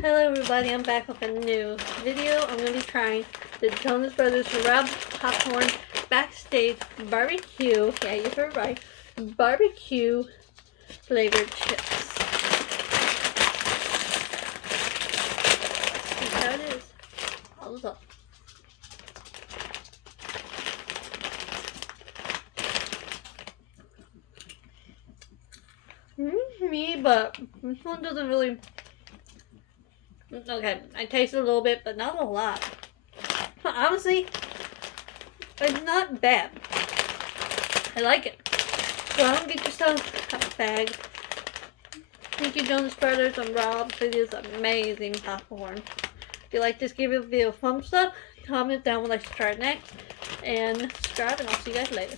Hello everybody, I'm back with a new video. I'm going to be trying the Jonas Brothers Rub Popcorn Backstage Barbecue, yeah you heard right, barbecue flavored chips. See how it is. Hold up. Me, but this one doesn't really... Okay, I tasted a little bit, but not a lot. Honestly, it's not bad. I like it. So don't get yourself a bag. Thank you, Jonas Brothers and Rob, for this amazing popcorn. If you like this, give it a video a thumbs up. Comment down what I should try next. And subscribe, and I'll see you guys later.